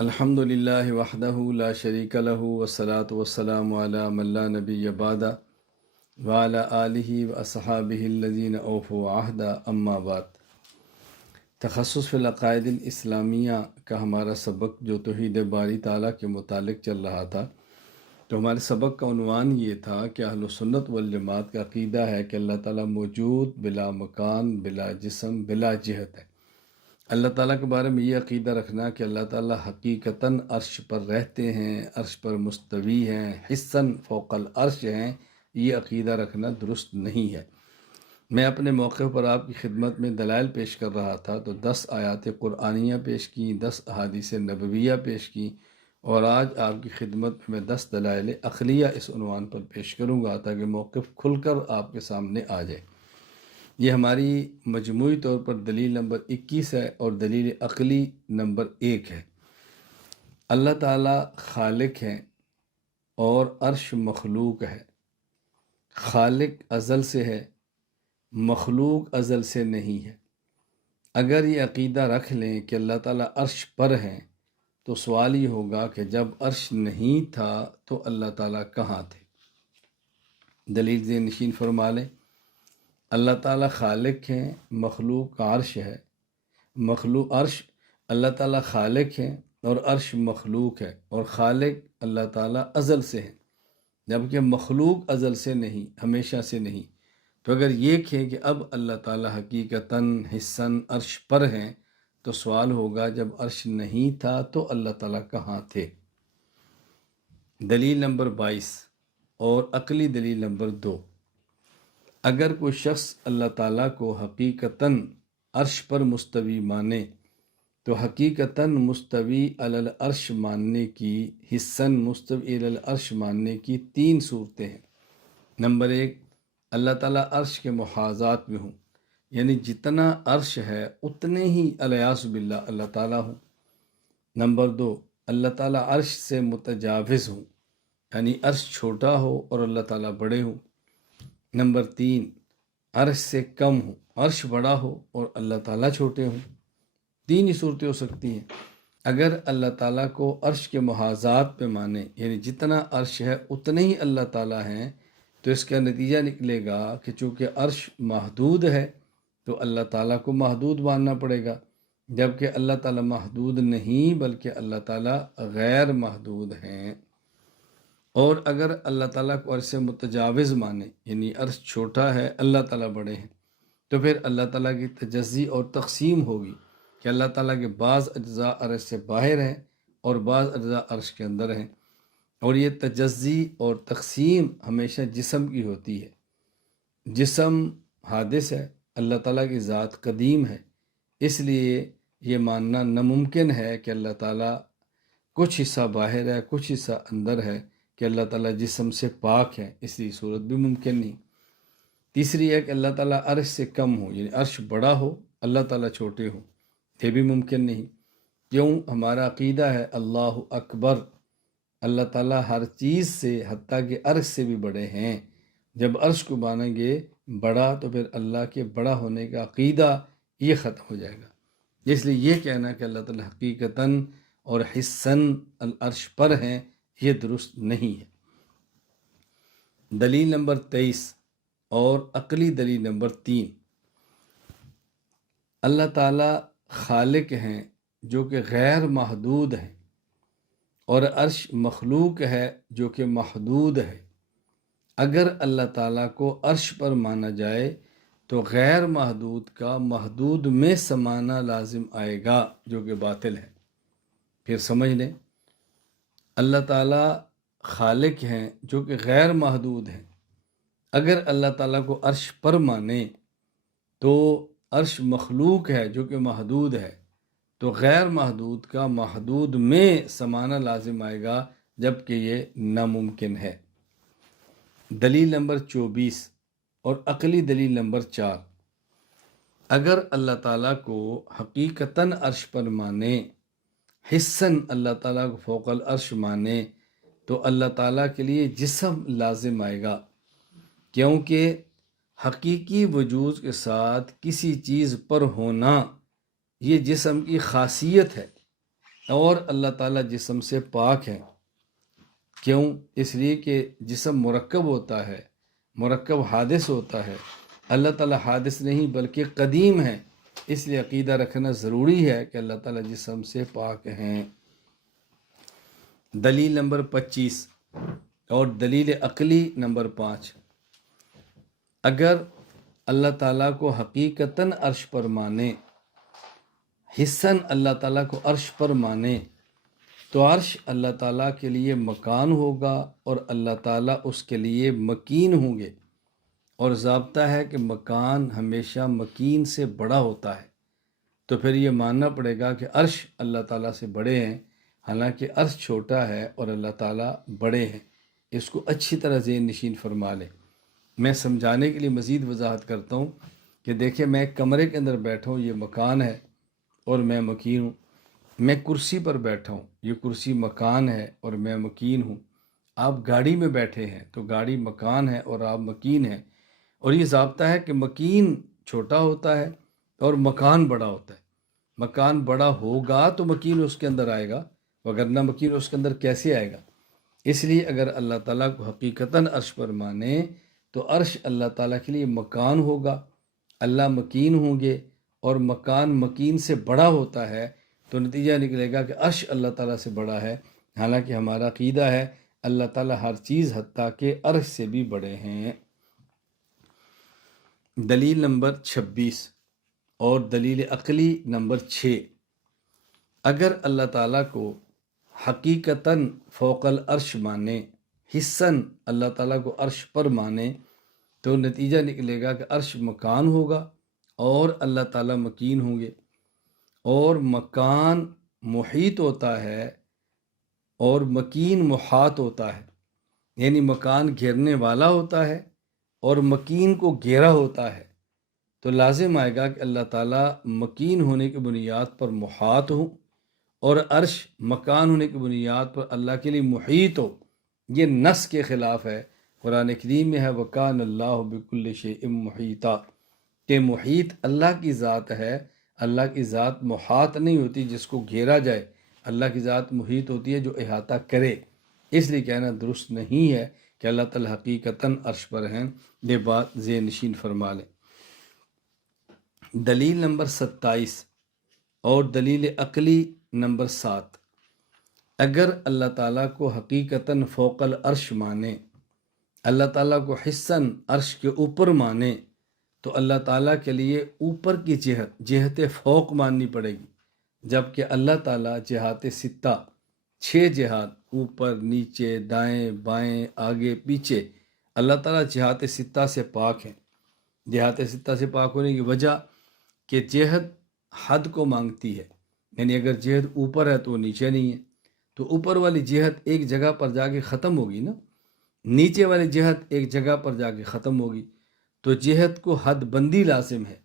الحمدللہ وحدہ لا شریک لہ والصلاة والسلام علی من لا نبی بعدہ وعلی آلہ واصحابہ الذین اوفوا عہدہ اما بعد۔ تخصص فی العقائد الاسلامیہ کا ہمارا سبق جو توحید باری تعالیٰ کے متعلق چل رہا تھا، تو ہمارے سبق کا عنوان یہ تھا کہ اہل سنت والجماعت کا عقیدہ ہے کہ اللہ تعالیٰ موجود، بلا مکان، بلا جسم، بلا جہت ہے۔ اللہ تعالیٰ کے بارے میں یہ عقیدہ رکھنا کہ اللہ تعالیٰ حقیقتاً عرش پر رہتے ہیں، عرش پر مستوی ہیں، حسن فوق العرش ہیں، یہ عقیدہ رکھنا درست نہیں ہے۔ میں اپنے موقع پر آپ کی خدمت میں دلائل پیش کر رہا تھا، تو 10 آیات قرآنیہ پیش کی، 10 احادیث نبویہ پیش کی، اور آج آپ کی خدمت میں 10 دلائل عقلیہ اس عنوان پر پیش کروں گا تاکہ موقف کھل کر آپ کے سامنے آ جائے۔ یہ ہماری مجموعی طور پر دلیل نمبر 21 ہے اور دلیل عقلی نمبر 1 ہے۔ اللہ تعالیٰ خالق ہیں اور عرش مخلوق ہے۔ خالق ازل سے ہے، مخلوق ازل سے نہیں ہے۔ اگر یہ عقیدہ رکھ لیں کہ اللہ تعالیٰ عرش پر ہیں، تو سوال یہ ہوگا کہ جب عرش نہیں تھا تو اللہ تعالیٰ کہاں تھے؟ دلیل ذہن نشین فرما لیں۔ اللہ تعالیٰ خالق ہیں، مخلوق کا عرش ہے۔ مخلوق عرش، اللہ تعالیٰ خالق ہیں اور عرش مخلوق ہے، اور خالق اللہ تعالیٰ ازل سے ہے، جبکہ مخلوق ازل سے نہیں، ہمیشہ سے نہیں۔ تو اگر یہ کہیں کہ اب اللہ تعالیٰ حقیقتاً حسن عرش پر ہیں، تو سوال ہوگا جب عرش نہیں تھا تو اللہ تعالیٰ کہاں تھے؟ دلیل نمبر 22 اور عقلی دلیل نمبر 2۔ اگر کوئی شخص اللہ تعالیٰ کو حقیقتاً عرش پر مستوی مانے، تو حقیقتاً مستوی علی العرش ماننے کی، حسن مستوی علی العرش ماننے کی 3 صورتیں ہیں۔ نمبر 1، اللہ تعالیٰ عرش کے محاذات میں ہوں، یعنی جتنا عرش ہے اتنے ہی الیاذ باللہ اللہ تعالیٰ ہوں۔ نمبر 2، اللہ تعالیٰ عرش سے متجاوز ہوں، یعنی عرش چھوٹا ہو اور اللہ تعالیٰ بڑے ہوں۔ نمبر 3، عرش سے کم ہو، عرش بڑا ہو اور اللہ تعالیٰ چھوٹے ہوں۔ 3 ہی صورتیں ہو سکتی ہیں۔ اگر اللہ تعالیٰ کو عرش کے محاذات پہ مانے، یعنی جتنا عرش ہے اتنے ہی اللہ تعالیٰ ہیں، تو اس کا نتیجہ نکلے گا کہ چونکہ عرش محدود ہے تو اللہ تعالیٰ کو محدود ماننا پڑے گا، جبکہ اللہ تعالیٰ محدود نہیں بلکہ اللہ تعالیٰ غیر محدود ہیں۔ اور اگر اللہ تعالیٰ کو عرش سے متجاوز مانے، یعنی عرش چھوٹا ہے، اللہ تعالیٰ بڑے ہیں، تو پھر اللہ تعالیٰ کی تجزی اور تقسیم ہوگی کہ اللہ تعالیٰ کے بعض اجزاء عرش سے باہر ہیں اور بعض اجزاء عرش کے اندر ہیں۔ اور یہ تجزی اور تقسیم ہمیشہ جسم کی ہوتی ہے۔ جسم حادث ہے، اللہ تعالیٰ کی ذات قدیم ہے، اس لیے یہ ماننا ناممکن ہے کہ اللہ تعالیٰ کچھ حصہ باہر ہے، کچھ حصہ اندر ہے، کہ اللہ تعالیٰ جسم سے پاک ہے، اس لیے صورت بھی ممکن نہیں۔ تیسری ہے کہ اللہ تعالیٰ عرش سے کم ہو، یعنی عرش بڑا ہو، اللہ تعالیٰ چھوٹے ہوں، یہ بھی ممکن نہیں۔ کیوں؟ ہمارا عقیدہ ہے اللہ اکبر، اللہ تعالیٰ ہر چیز سے، حتیٰ کہ عرش سے بھی بڑے ہیں۔ جب عرش کو مانیں گے بڑا، تو پھر اللہ کے بڑا ہونے کا عقیدہ یہ ختم ہو جائے گا۔ اس لیے یہ کہنا کہ اللہ تعالیٰ حقیقتاً اور حسن العرش پر ہیں، یہ درست نہیں ہے۔ دلیل نمبر 23 اور عقلی دلیل نمبر 3۔ اللہ تعالیٰ خالق ہیں جو کہ غیر محدود ہیں، اور عرش مخلوق ہے جو کہ محدود ہے۔ اگر اللہ تعالیٰ کو عرش پر مانا جائے تو غیر محدود کا محدود میں سمانا لازم آئے گا، جو کہ باطل ہے۔ پھر سمجھ لیں، اللہ تعالیٰ خالق ہیں جو کہ غیر محدود ہیں۔ اگر اللہ تعالیٰ کو عرش پر مانے تو عرش مخلوق ہے جو کہ محدود ہے، تو غیر محدود کا محدود میں سمانا لازم آئے گا، جبکہ یہ ناممکن ہے۔ دلیل نمبر 24 اور عقلی دلیل نمبر 4۔ اگر اللہ تعالیٰ کو حقیقتاً عرش پر مانے، حسن اللہ تعالیٰ کو فوق العرش مانے، تو اللہ تعالیٰ کے لیے جسم لازم آئے گا، کیونکہ حقیقی وجود کے ساتھ کسی چیز پر ہونا یہ جسم کی خاصیت ہے۔ اور اللہ تعالیٰ جسم سے پاک ہیں۔ کیوں؟ اس لیے کہ جسم مرکب ہوتا ہے، مرکب حادث ہوتا ہے، اللہ تعالیٰ حادث نہیں بلکہ قدیم ہے، اس لیے عقیدہ رکھنا ضروری ہے کہ اللہ تعالیٰ جسم سے پاک ہیں۔ دلیل نمبر 25 اور دلیل عقلی نمبر 5، اگر اللہ تعالیٰ کو حقیقتاً عرش پر مانے، حصاً اللہ تعالیٰ کو عرش پر مانے، تو عرش اللہ تعالیٰ کے لیے مکان ہوگا اور اللہ تعالیٰ اس کے لیے مکین ہوں گے، اور ضابطہ ہے کہ مکان ہمیشہ مکین سے بڑا ہوتا ہے، تو پھر یہ ماننا پڑے گا کہ عرش اللہ تعالیٰ سے بڑے ہیں، حالانکہ عرش چھوٹا ہے اور اللہ تعالیٰ بڑے ہیں۔ اس کو اچھی طرح ذہن نشین فرما لیں۔ میں سمجھانے کے لیے مزید وضاحت کرتا ہوں کہ دیکھیں، میں ایک کمرے کے اندر بیٹھا ہوں، یہ مکان ہے اور میں مکین ہوں۔ میں کرسی پر بیٹھا ہوں، یہ کرسی مکان ہے اور میں مکین ہوں۔ آپ گاڑی میں بیٹھے ہیں تو گاڑی مکان ہے اور آپ مکین ہیں، اور یہ ضابطہ ہے کہ مکین چھوٹا ہوتا ہے اور مکان بڑا ہوتا ہے۔ مکان بڑا ہوگا تو مکین اس کے اندر آئے گا، وگرنہ مکین اس کے اندر کیسے آئے گا؟ اس لیے اگر اللہ تعالیٰ کو حقیقتاً عرش پر مانے تو عرش اللہ تعالیٰ کے لیے مکان ہوگا، اللہ مکین ہوں گے، اور مکان مکین سے بڑا ہوتا ہے تو نتیجہ نکلے گا کہ عرش اللہ تعالیٰ سے بڑا ہے، حالانکہ ہمارا عقیدہ ہے اللہ تعالیٰ ہر چیز حتیٰ کہ عرش سے بھی بڑے ہیں۔ دلیل نمبر 26 اور دلیل عقلی نمبر 6، اگر اللہ تعالیٰ کو حقیقتاً فوق العرش مانے، حصاً اللہ تعالیٰ کو عرش پر مانے، تو نتیجہ نکلے گا کہ عرش مکان ہوگا اور اللہ تعالیٰ مکین ہوں گے، اور مکان محیط ہوتا ہے اور مکین محاط ہوتا ہے، یعنی مکان گھیرنے والا ہوتا ہے اور مکین کو گھیرا ہوتا ہے، تو لازم آئے گا کہ اللہ تعالیٰ مکین ہونے کی بنیاد پر محاط ہوں اور عرش مکان ہونے کی بنیاد پر اللہ کے لیے محیط ہو۔ یہ نص کے خلاف ہے۔ قرآن کریم میں ہے وَكَانَ اللَّهُ بِكُلِّ شَيْءٍ مُحِيطًا، کہ محیط اللہ کی ذات ہے، اللہ کی ذات محاط نہیں ہوتی جس کو گھیرا جائے، اللہ کی ذات محیط ہوتی ہے جو احاطہ کرے۔ اس لیے کہنا درست نہیں ہے کہ اللہ تعالیٰ حقیقتاً عرش پر ہیں، یہ بات ذہن نشین فرما لیں۔ دلیل نمبر 27 اور دلیل عقلی نمبر 7، اگر اللہ تعالیٰ کو حقیقتاً فوق العرش مانے، اللہ تعالیٰ کو حصاً عرش کے اوپر مانے، تو اللہ تعالیٰ کے لیے اوپر کی جہت فوق ماننی پڑے گی، جبکہ اللہ تعالیٰ جہات 6 جہات، اوپر نیچے دائیں بائیں آگے پیچھے، اللہ تعالیٰ جہات 6 سے پاک ہیں۔ جہات 6 سے پاک ہونے کی وجہ کہ جہت حد کو مانگتی ہے، یعنی اگر جہت اوپر ہے تو وہ نیچے نہیں ہے، تو اوپر والی جہت ایک جگہ پر جا کے ختم ہوگی نا، نیچے والی جہت ایک جگہ پر جا کے ختم ہوگی، تو جہت کو حد بندی لازم ہے،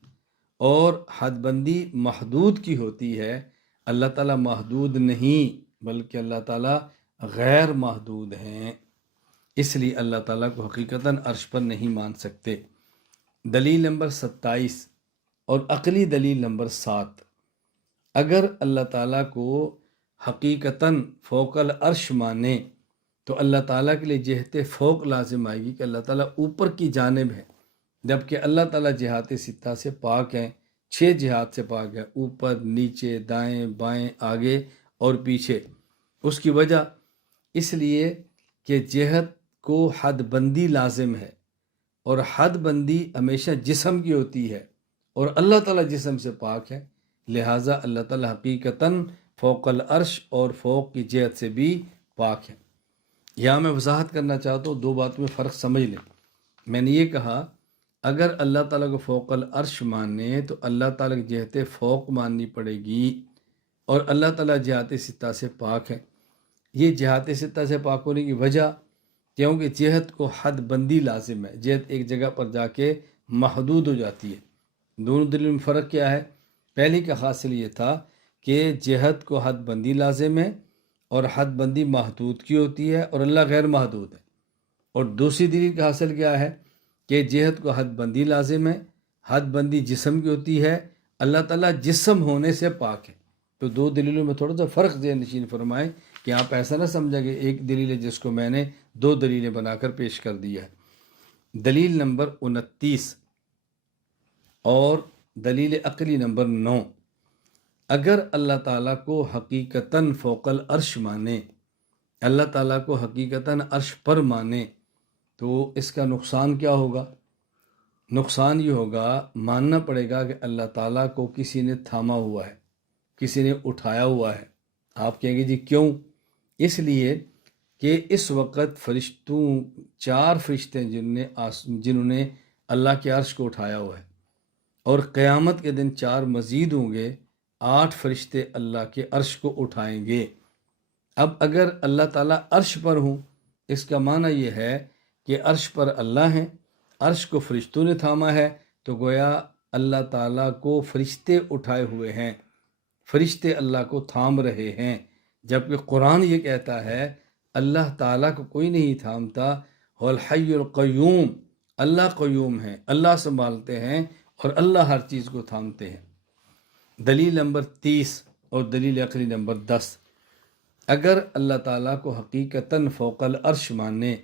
اور حد بندی محدود کی ہوتی ہے۔ اللہ تعالیٰ محدود نہیں بلکہ اللہ تعالیٰ غیر محدود ہیں، اس لیے اللہ تعالیٰ کو حقیقتاً عرش پر نہیں مان سکتے۔ دلیل نمبر 27 اور عقلی دلیل نمبر 7، اگر اللہ تعالیٰ کو حقیقتاً فوق العرش مانے تو اللہ تعالیٰ کے لیے جہت فوق لازم آئے گی کہ اللہ تعالیٰ اوپر کی جانب ہے، جبکہ اللہ تعالیٰ جہات 6 سے پاک ہیں، 6 جہات سے پاک ہے، اوپر نیچے دائیں بائیں آگے اور پیچھے۔ اس کی وجہ اس لیے کہ جہت کو حد بندی لازم ہے، اور حد بندی ہمیشہ جسم کی ہوتی ہے، اور اللہ تعالیٰ جسم سے پاک ہے، لہٰذا اللہ تعالیٰ حقیقتاً فوق العرش اور فوق کی جہت سے بھی پاک ہے۔ یہاں میں وضاحت کرنا چاہتا ہوں، 2 باتوں میں فرق سمجھ لیں۔ میں نے یہ کہا اگر اللہ تعالیٰ کو فوق العرش ماننے تو اللہ تعالیٰ کی جہت فوق ماننی پڑے گی، اور اللہ تعالیٰ جہات 6 سے پاک ہے۔ یہ جہات 6 سے پاک ہونے کی وجہ کیونکہ جہت کو حد بندی لازم ہے، جہت ایک جگہ پر جا کے محدود ہو جاتی ہے۔ دونوں دلیل میں فرق کیا ہے؟ پہلی کا حاصل یہ تھا کہ جہت کو حد بندی لازم ہے اور حد بندی محدود کی ہوتی ہے، اور اللہ غیر محدود ہے۔ اور دوسری دلیل کا حاصل کیا ہے کہ جہت کو حد بندی لازم ہے، حد بندی جسم کی ہوتی ہے، اللہ تعالیٰ جسم ہونے سے پاک ہے۔ تو دو دلیلوں میں تھوڑا سا فرق ذہن نشین فرمائیں کہ آپ ایسا نہ سمجھا کہ ایک دلیل ہے جس کو میں نے دو دلیلیں بنا کر پیش کر دیا ہے۔ دلیل نمبر 29 اور دلیل عقلی نمبر 9، اگر اللہ تعالیٰ کو حقیقتاً فوق العرش مانے، اللہ تعالیٰ کو حقیقتاً عرش پر مانے، تو اس کا نقصان کیا ہوگا؟ نقصان یہ ہوگا، ماننا پڑے گا کہ اللہ تعالیٰ کو کسی نے تھاما ہوا ہے، کسی نے اٹھایا ہوا ہے۔ آپ کہیں گے جی کیوں؟ اس لیے کہ اس وقت فرشتوں 4 فرشتے جنہوں نے اللہ کے عرش کو اٹھایا ہوا ہے، اور قیامت کے دن 4 مزید ہوں گے، 8 فرشتے اللہ کے عرش کو اٹھائیں گے۔ اب اگر اللہ تعالیٰ عرش پر ہوں، اس کا معنی یہ ہے کہ عرش پر اللہ ہیں، عرش کو فرشتوں نے تھاما ہے، تو گویا اللہ تعالیٰ کو فرشتے اٹھائے ہوئے ہیں، فرشتے اللہ کو تھام رہے ہیں، جبکہ قرآن یہ کہتا ہے اللہ تعالیٰ کو کوئی نہیں تھامتا، هو الحی القیوم، اللہ قیوم ہیں، اللہ سنبھالتے ہیں اور اللہ ہر چیز کو تھامتے ہیں۔ دلیل نمبر 30 اور دلیل عقلی نمبر 10، اگر اللہ تعالیٰ کو حقیقتاً فوق العرش مانے،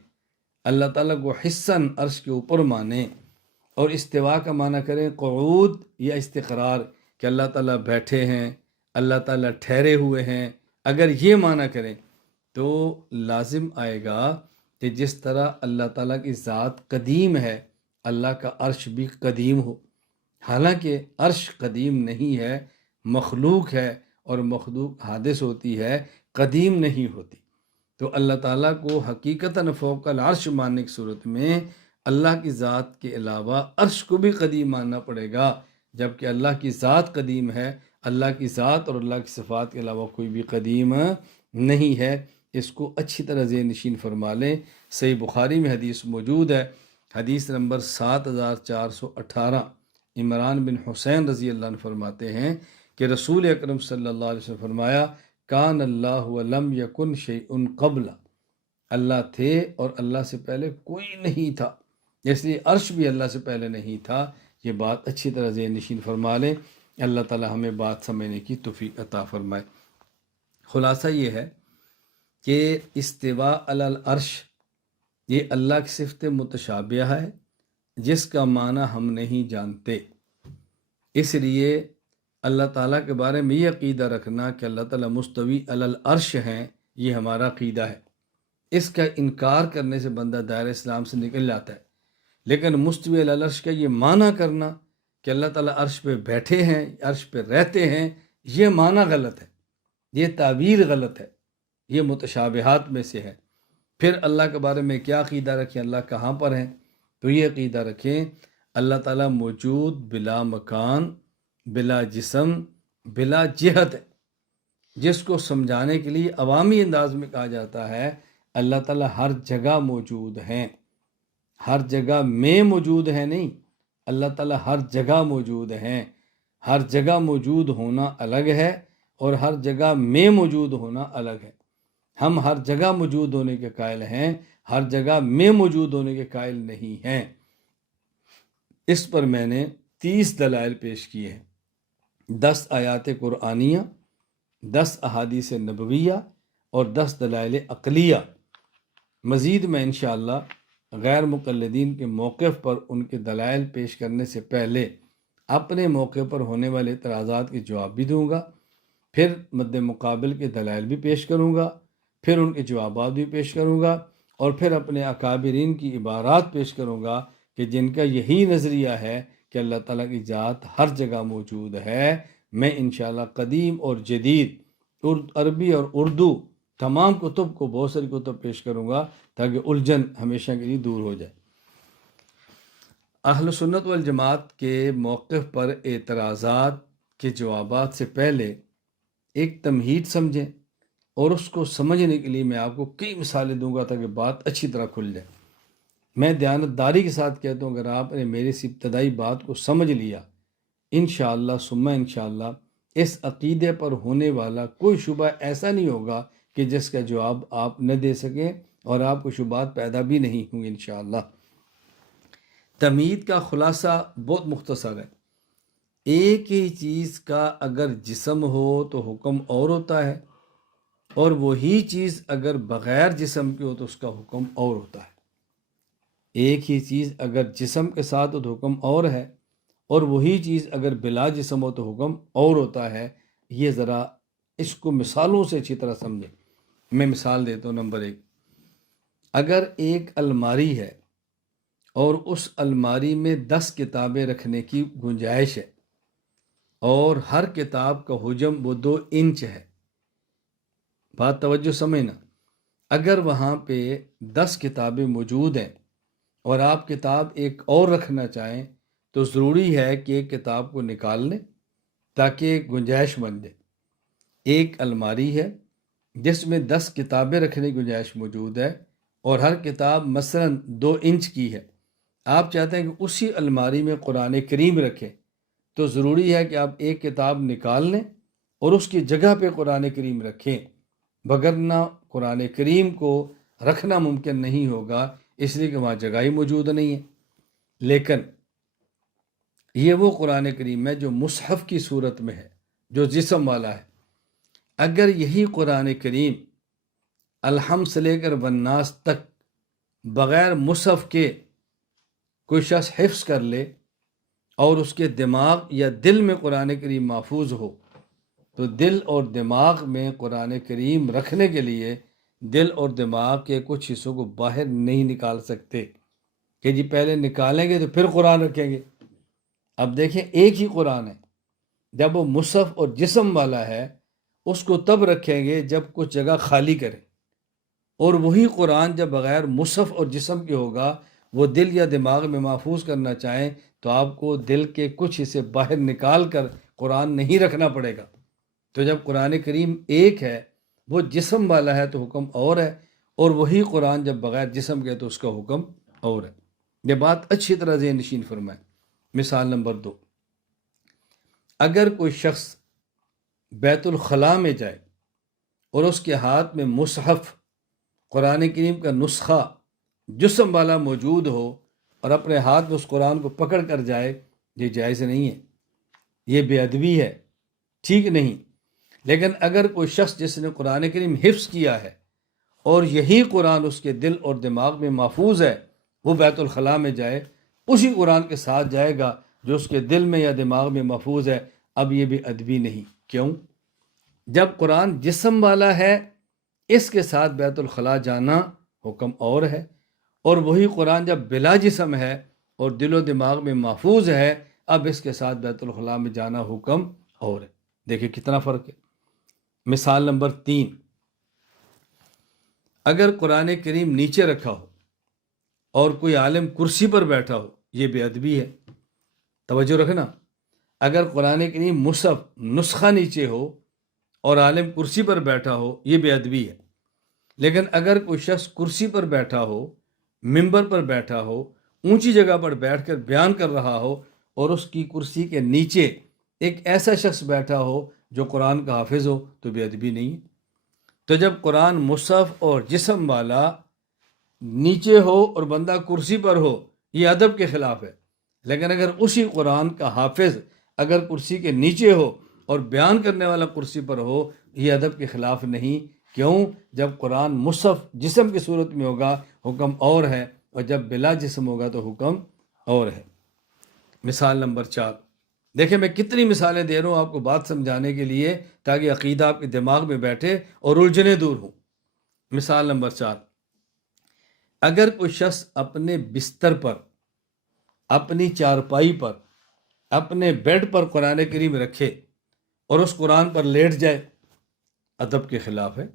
اللہ تعالیٰ کو حصاً عرش کے اوپر مانے، اور استوا کا معنی کریں قعود یا استقرار، کہ اللہ تعالیٰ بیٹھے ہیں، اللہ تعالیٰ ٹھہرے ہوئے ہیں، اگر یہ معنی کریں تو لازم آئے گا کہ جس طرح اللہ تعالیٰ کی ذات قدیم ہے، اللہ کا عرش بھی قدیم ہو، حالانکہ عرش قدیم نہیں ہے، مخلوق ہے، اور مخلوق حادث ہوتی ہے، قدیم نہیں ہوتی۔ تو اللہ تعالیٰ کو حقیقتاً فوق العرش ماننے کی صورت میں اللہ کی ذات کے علاوہ عرش کو بھی قدیم ماننا پڑے گا، جبکہ اللہ کی ذات قدیم ہے، اللہ کی ذات اور اللہ کی صفات کے علاوہ کوئی بھی قدیم نہیں ہے۔ اس کو اچھی طرح ذہن نشین فرما لیں۔ صحیح بخاری میں حدیث موجود ہے، حدیث نمبر 7418، عمران بن حسین رضی اللہ عنہ فرماتے ہیں کہ رسول اکرم صلی اللہ علیہ وسلم فرمایا، کان اللہ ولم یکن شیء قبل، اللہ تھے اور اللہ سے پہلے کوئی نہیں تھا، اس لیے عرش بھی اللہ سے پہلے نہیں تھا۔ یہ بات اچھی طرح ذہن نشین فرما لیں، اللہ تعالی ہمیں بات سمجھنے کی توفیق عطا فرمائے۔ خلاصہ یہ ہے کہ استوا علی العرش یہ اللہ کی صفت متشابہہ ہے جس کا معنی ہم نہیں جانتے، اس لیے اللہ تعالیٰ کے بارے میں یہ عقیدہ رکھنا کہ اللہ تعالیٰ مستوی علی العرش ہیں، یہ ہمارا عقیدہ ہے۔ اس کا انکار کرنے سے بندہ دائرہ اسلام سے نکل جاتا ہے، لیکن مستوی علی العرش کا یہ معنی کرنا کہ اللہ تعالیٰ عرش پہ بیٹھے ہیں، عرش پہ رہتے ہیں، یہ معنی غلط ہے، یہ تعبیر غلط ہے، یہ متشابہات میں سے ہے۔ پھر اللہ کے بارے میں کیا عقیدہ رکھیں؟ اللہ کہاں پر ہیں؟ تو یہ عقیدہ رکھیں اللہ تعالیٰ موجود بلا مکان، بلا جسم، بلا جہت ہے، جس کو سمجھانے کے لیے عوامی انداز میں کہا جاتا ہے اللہ تعالیٰ ہر جگہ موجود ہیں، ہر جگہ میں موجود ہیں نہیں، اللہ تعالیٰ ہر جگہ موجود ہیں۔ ہر جگہ موجود ہونا الگ ہے اور ہر جگہ میں موجود ہونا الگ ہے۔ ہم ہر جگہ موجود ہونے کے قائل ہیں، ہر جگہ میں موجود ہونے کے قائل نہیں ہیں۔ اس پر میں نے 30 دلائل پیش کیے ہیں، 10 آیات قرآنیہ، 10 احادیث نبویہ اور 10 دلائل عقلیہ۔ مزید میں انشاءاللہ غیر مقلدین کے موقف پر ان کے دلائل پیش کرنے سے پہلے اپنے موقع پر ہونے والے اعتراضات کے جواب بھی دوں گا، پھر مد مقابل کے دلائل بھی پیش کروں گا، پھر ان کے جوابات بھی پیش کروں گا، اور پھر اپنے اکابرین کی عبارات پیش کروں گا کہ جن کا یہی نظریہ ہے کہ اللہ تعالیٰ کی ذات ہر جگہ موجود ہے۔ میں انشاءاللہ قدیم اور جدید، عربی اور اردو تمام کتب کو، بہت ساری کتب پیش کروں گا تاکہ الجھن ہمیشہ کے لیے دور ہو جائے۔ اہل سنت والجماعت کے موقف پر اعتراضات کے جوابات سے پہلے ایک تمہید سمجھیں، اور اس کو سمجھنے کے لیے میں آپ کو کئی مثالیں دوں گا تاکہ بات اچھی طرح کھل جائے۔ میں دیانتداری کے ساتھ کہتا ہوں، اگر آپ نے میری اس ابتدائی بات کو سمجھ لیا، انشاءاللہ ثم انشاءاللہ اس عقیدے پر ہونے والا کوئی شبہ ایسا نہیں ہوگا کہ جس کا جواب آپ نہ دے سکیں، اور آپ کو شبہات پیدا بھی نہیں ہوں گے انشاءاللہ۔ تمہید کا خلاصہ بہت مختصر ہے، ایک ہی چیز کا اگر جسم ہو تو حکم اور ہوتا ہے، اور وہی چیز اگر بغیر جسم کے ہو تو اس کا حکم اور ہوتا ہے۔ ایک ہی چیز اگر جسم کے ساتھ ہو تو حکم اور ہے، اور وہی چیز اگر بلا جسم ہو تو حکم اور ہوتا ہے۔ یہ ذرا اس کو مثالوں سے اچھی طرح سمجھیں۔ میں مثال دیتا ہوں۔ نمبر 1، اگر ایک الماری ہے اور اس الماری میں 10 کتابیں رکھنے کی گنجائش ہے، اور ہر کتاب کا حجم وہ 2 انچ ہے۔ بات توجہ سمجھنا۔ اگر وہاں پہ 10 کتابیں موجود ہیں اور آپ کتاب ایک اور رکھنا چاہیں تو ضروری ہے کہ ایک کتاب کو نکال لیں تاکہ گنجائش بن جائے۔ ایک الماری ہے جس میں 10 کتابیں رکھنے کی گنجائش موجود ہے، اور ہر کتاب مثلاً 2 انچ کی ہے۔ آپ چاہتے ہیں کہ اسی الماری میں قرآن کریم رکھیں، تو ضروری ہے کہ آپ ایک کتاب نکال لیں اور اس کی جگہ پہ قرآن کریم رکھیں، وگرنہ قرآن کریم کو رکھنا ممکن نہیں ہوگا، اس لیے کہ وہاں جگہ ہی موجود نہیں ہے۔ لیکن یہ وہ قرآن کریم ہے جو مصحف کی صورت میں ہے، جو جسم والا ہے۔ اگر یہی قرآن کریم الحمد سے لے کر والناس تک بغیر مصحف کے کوئی شخص حفظ کر لے اور اس کے دماغ یا دل میں قرآن کریم محفوظ ہو، تو دل اور دماغ میں قرآن کریم رکھنے کے لیے دل اور دماغ کے کچھ حصوں کو باہر نہیں نکال سکتے کہ جی پہلے نکالیں گے تو پھر قرآن رکھیں گے۔ اب دیکھیں، ایک ہی قرآن ہے، جب وہ مصحف اور جسم والا ہے اس کو تب رکھیں گے جب کچھ جگہ خالی کریں، اور وہی قرآن جب بغیر مصحف اور جسم کے ہوگا، وہ دل یا دماغ میں محفوظ کرنا چاہیں تو آپ کو دل کے کچھ حصے باہر نکال کر قرآن نہیں رکھنا پڑے گا۔ تو جب قرآن کریم ایک ہے، وہ جسم والا ہے تو حکم اور ہے، اور وہی قرآن جب بغیر جسم کے تو اس کا حکم اور ہے۔ یہ بات اچھی طرح ذہن نشین فرمائیں۔ مثال نمبر 2، اگر کوئی شخص بیت الخلاء میں جائے اور اس کے ہاتھ میں مصحف قرآن کریم کا نسخہ جسم والا موجود ہو اور اپنے ہاتھ میں اس قرآن کو پکڑ کر جائے، یہ جائز نہیں ہے، یہ بے ادبی ہے، ٹھیک نہیں۔ لیکن اگر کوئی شخص جس نے قرآن کریم حفظ کیا ہے اور یہی قرآن اس کے دل اور دماغ میں محفوظ ہے، وہ بیت الخلاء میں جائے، اسی قرآن کے ساتھ جائے گا جو اس کے دل میں یا دماغ میں محفوظ ہے، اب یہ بے ادبی نہیں۔ کیوں؟ جب قرآن جسم والا ہے، اس کے ساتھ بیت الخلاء جانا حکم اور ہے، اور وہی قرآن جب بلا جسم ہے اور دل و دماغ میں محفوظ ہے، اب اس کے ساتھ بیت الخلاء میں جانا حکم اور ہے۔ دیکھیں کتنا فرق ہے۔ مثال نمبر 3، اگر قرآن کریم نیچے رکھا ہو اور کوئی عالم کرسی پر بیٹھا ہو، یہ بے ادبی ہے۔ توجہ رکھنا، اگر قرآن کریم مصحف نسخہ نیچے ہو اور عالم کرسی پر بیٹھا ہو، یہ بے ادبی ہے۔ لیکن اگر کوئی شخص کرسی پر بیٹھا ہو، ممبر پر بیٹھا ہو، اونچی جگہ پر بیٹھ کر بیان کر رہا ہو، اور اس کی کرسی کے نیچے ایک ایسا شخص بیٹھا ہو جو قرآن کا حافظ ہو، تو بے ادبی نہیں ہے۔ تو جب قرآن مصحف اور جسم والا نیچے ہو اور بندہ کرسی پر ہو، یہ ادب کے خلاف ہے۔ لیکن اگر اسی قرآن کا حافظ اگر کرسی کے نیچے ہو اور بیان کرنے والا کرسی پر ہو، یہ ادب کے خلاف نہیں۔ کیوں؟ جب قرآن مصحف جسم کی صورت میں ہوگا حکم اور ہے، اور جب بلا جسم ہوگا تو حکم اور ہے۔ مثال نمبر 4، دیکھیں میں کتنی مثالیں دے رہا ہوں آپ کو بات سمجھانے کے لیے، تاکہ عقیدہ آپ کے دماغ میں بیٹھے اور الجھنیں دور ہوں۔ مثال نمبر 4، اگر کوئی شخص اپنے بستر پر، اپنی چارپائی پر، اپنے بیڈ پر قرآن کریم رکھے اور اس قرآن پر لیٹ جائے، ادب کے خلاف ہے،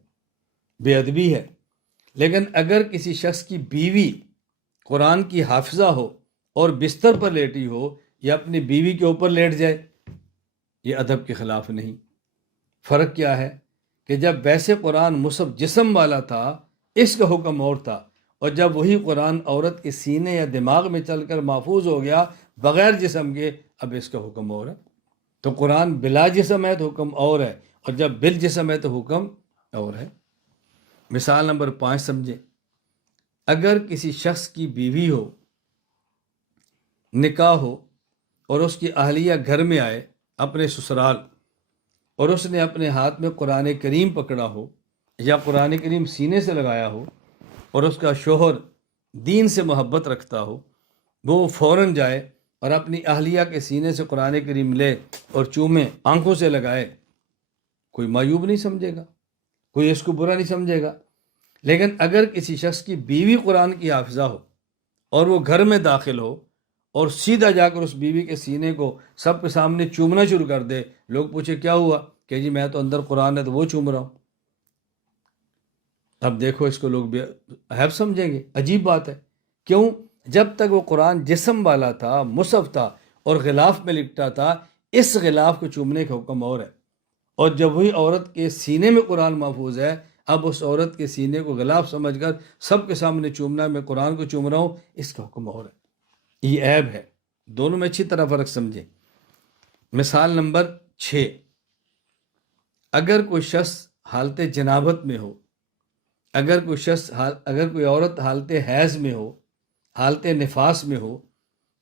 بے ادبی ہے۔ لیکن اگر کسی شخص کی بیوی قرآن کی حافظہ ہو اور بستر پر لیٹی ہو یا اپنی بیوی کے اوپر لیٹ جائے، یہ ادب کے خلاف نہیں۔ فرق کیا ہے کہ جب ویسے قرآن مصحف جسم والا تھا، اس کا حکم اور تھا، اور جب وہی قرآن عورت کے سینے یا دماغ میں چل کر محفوظ ہو گیا بغیر جسم کے، اب اس کا حکم اور ہے۔ تو قرآن بلا جسم ہے تو حکم اور ہے، اور جب بل جسم ہے تو حکم اور ہے۔ مثال نمبر 5 سمجھیں، اگر کسی شخص کی بیوی ہو، نکاح ہو، اور اس کی اہلیہ گھر میں آئے اپنے سسرال، اور اس نے اپنے ہاتھ میں قرآن کریم پکڑا ہو یا قرآن کریم سینے سے لگایا ہو، اور اس کا شوہر دین سے محبت رکھتا ہو، وہ فوراً جائے اور اپنی اہلیہ کے سینے سے قرآن کریم لے اور چومے، آنکھوں سے لگائے، کوئی معیوب نہیں سمجھے گا، کوئی اس کو برا نہیں سمجھے گا۔ لیکن اگر کسی شخص کی بیوی قرآن کی حافظہ ہو اور وہ گھر میں داخل ہو اور سیدھا جا کر اس بیوی کے سینے کو سب کے سامنے چومنا شروع کر دے، لوگ پوچھے کیا ہوا، کہ جی میں تو اندر قرآن ہے تو وہ چوم رہا ہوں، اب دیکھو اس کو لوگ بے عیب سمجھیں گے، عجیب بات ہے۔ کیوں؟ جب تک وہ قرآن جسم والا تھا، مصحف تھا اور غلاف میں لپٹا تھا، اس غلاف کو چومنے کا حکم اور ہے، اور جب وہی عورت کے سینے میں قرآن محفوظ ہے، اب اس عورت کے سینے کو غلاف سمجھ کر سب کے سامنے چومنا، میں قرآن کو چوم رہا ہوں، اس کا حکم اور ہے، یہ عیب ہے۔ دونوں میں اچھی طرح فرق سمجھیں۔ مثال نمبر 6، اگر کوئی شخص حالت جنابت میں ہو، اگر کوئی عورت حالت حیض میں ہو، حالت نفاس میں ہو،